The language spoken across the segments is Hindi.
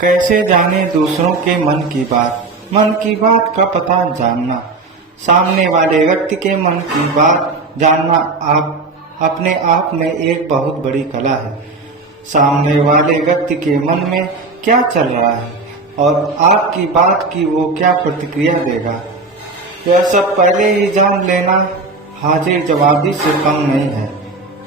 कैसे जाने दूसरों के मन की बात। मन की बात का पता जानना, सामने वाले व्यक्ति के मन की बात जानना आप अपने आप में एक बहुत बड़ी कला है। सामने वाले व्यक्ति के मन में क्या चल रहा है और आपकी बात की वो क्या प्रतिक्रिया देगा, यह सब पहले ही जान लेना हाजिर जवाबी से कम नहीं है।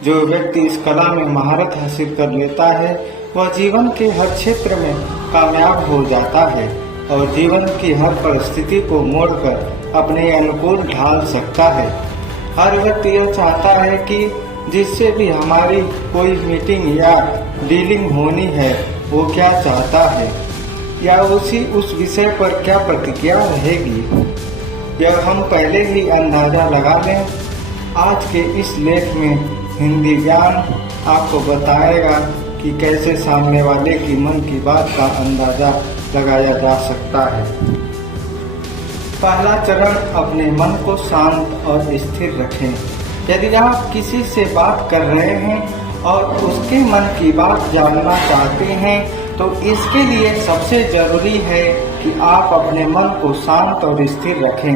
जो व्यक्ति इस कला में महारत हासिल कर लेता है वह जीवन के हर क्षेत्र में कामयाब हो जाता है और जीवन की हर परिस्थिति को मोड़कर अपने अनुकूल ढाल सकता है। हर व्यक्ति यह चाहता है कि जिससे भी हमारी कोई मीटिंग या डीलिंग होनी है वो क्या चाहता है या उस विषय पर क्या प्रतिक्रिया रहेगी, यह हम पहले ही अंदाजा लगा लें। आज के इस लेख में हिंदी ज्ञान आपको बताएगा कि कैसे सामने वाले की मन की बात का अंदाजा लगाया जा सकता है। पहला चरण, अपने मन को शांत और स्थिर रखें। यदि आप किसी से बात कर रहे हैं और उसके मन की बात जानना चाहते हैं तो इसके लिए सबसे जरूरी है कि आप अपने मन को शांत और स्थिर रखें।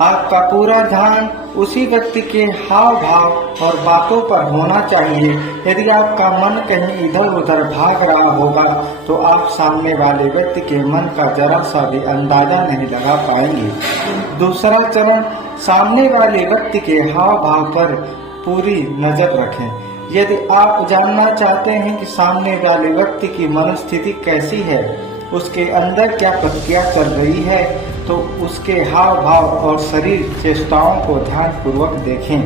आपका पूरा ध्यान उसी व्यक्ति के हाव भाव और बातों पर होना चाहिए। यदि आपका मन कहीं इधर उधर भाग रहा होगा तो आप सामने वाले व्यक्ति के मन का जरा सा भी अंदाजा नहीं लगा पाएंगे। दूसरा चरण, सामने वाले व्यक्ति के हाव भाव पर पूरी नजर रखें। यदि आप जानना चाहते हैं कि सामने वाले व्यक्ति की मनस्थिति कैसी है, उसके अंदर क्या प्रतिक्रिया चल रही है, तो उसके हाव भाव और शरीर चेष्टाओं को ध्यानपूर्वक देखें।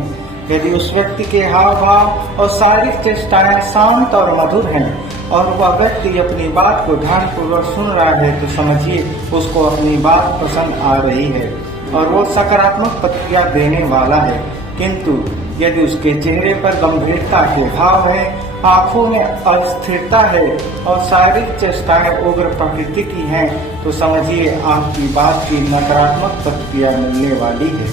यदि उस व्यक्ति के हाव भाव और शारीरिक चेष्टाएं शांत और मधुर हैं और वह व्यक्ति अपनी बात को ध्यानपूर्वक सुन रहा है तो समझिए उसको अपनी बात पसंद आ रही है और वो सकारात्मक प्रतिक्रिया देने वाला है। किंतु यदि उसके चेहरे पर गंभीरता के भाव है, आंखों में अस्थिरता है और शारीरिक चेष्टाएं उग्र प्रकृति की हैं तो समझिए आपकी बात की नकारात्मक प्रतिक्रिया मिलने वाली है।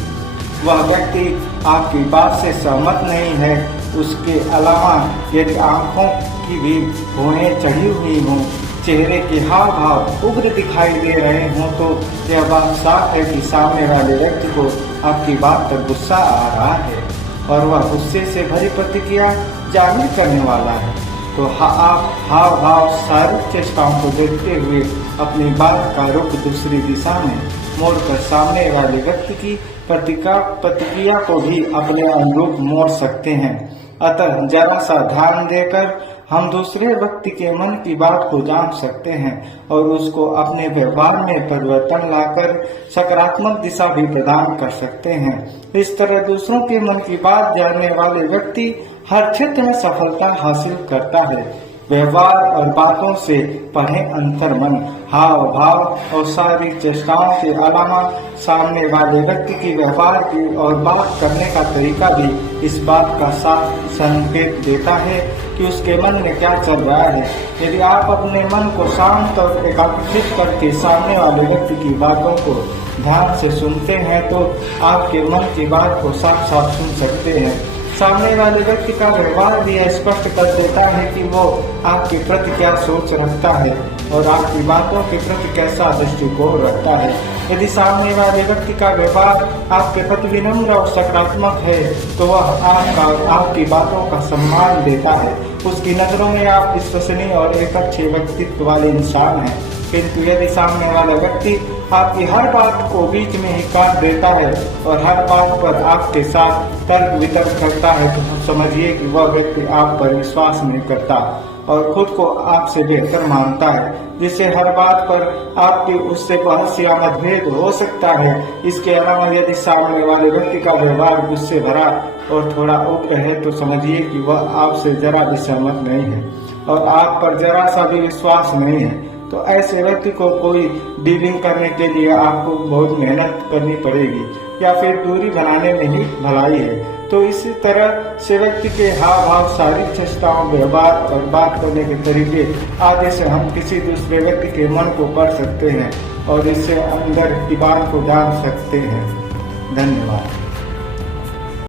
वह व्यक्ति आपकी बात से सहमत नहीं है। उसके अलावा यदि आंखों की भी भौहें चढ़ी हुई हों, चेहरे के हाव भाव उग्र दिखाई दे रहे हों तो यह बात साफ है कि सामने वाले व्यक्ति को आपकी बात पर गुस्सा आ रहा है और वह गुस्से से भरी प्रतिक्रिया जाहिर करने वाला है। तो आप हाव भाव शारीरिक चेष्टाओं को देखते हुए अपनी बात का रुख दूसरी दिशा में मोड़कर सामने वाले व्यक्ति की प्रतिक्रिया को भी अपने अनुरूप मोड़ सकते हैं। अतः जरा सा ध्यान देकर हम दूसरे व्यक्ति के मन की बात को जान सकते हैं और उसको अपने व्यवहार में परिवर्तन लाकर सकारात्मक दिशा भी प्रदान कर सकते हैं। इस तरह दूसरों के मन की बात जानने वाले व्यक्ति हर क्षेत्र में सफलता हासिल करता है। व्यवहार और बातों से पढ़े अंतर्मन, हाव भाव और शारीरिक चेष्टाओं के अलावा सामने वाले व्यक्ति की व्यवहार की और बात करने का तरीका भी इस बात का साफ संकेत देता है कि उसके मन में क्या चल रहा है। यदि आप अपने मन को शांत और एकाग्रचित करके सामने वाले व्यक्ति की बातों को ध्यान से सुनते हैं तो आपके मन की बात को साफ साफ सुन सकते हैं। सामने वाले व्यक्ति का व्यवहार भी स्पष्ट कर देता है कि वो आपके प्रति क्या सोच रखता है और आपकी बातों के प्रति कैसा दृष्टिकोण रखता है। यदि सामने वाले व्यक्ति का व्यवहार आपके प्रति विनम्र और सकारात्मक है तो वह आपकी बातों का सम्मान देता है। उसकी नजरों में आप विश्वसनीय और एक अच्छे व्यक्तित्व वाले इंसान हैं। किंतु यदि सामने वाला व्यक्ति आपकी हर बात को बीच में ही काट देता है और हर बात पर आपके साथ तर्क वितर्क करता है तो समझिए कि वह व्यक्ति आप पर विश्वास नहीं करता और खुद को आपसे बेहतर मानता है, जिससे हर बात पर आपके उससे बहस या मतभेद हो सकता है। इसके अलावा यदि सामने वाले व्यक्ति का व्यवहार गुस्से भरा और थोड़ा उग्र है तो समझिए कि वह आपसे जरा भी सहमत नहीं है और आप पर जरा सा भी विश्वास नहीं है। तो ऐसे व्यक्ति को कोई डीलिंग करने के लिए आपको बहुत मेहनत करनी पड़ेगी या फिर दूरी बनाने में ही भलाई है। तो इसी तरह से व्यक्ति के हाव भाव, शारीरिक चेष्टाओं, व्यवहार और बात करने के तरीके आदि से हम किसी दूसरे व्यक्ति के मन को पढ़ सकते हैं और इससे अंदर की बात को जान सकते हैं। धन्यवाद।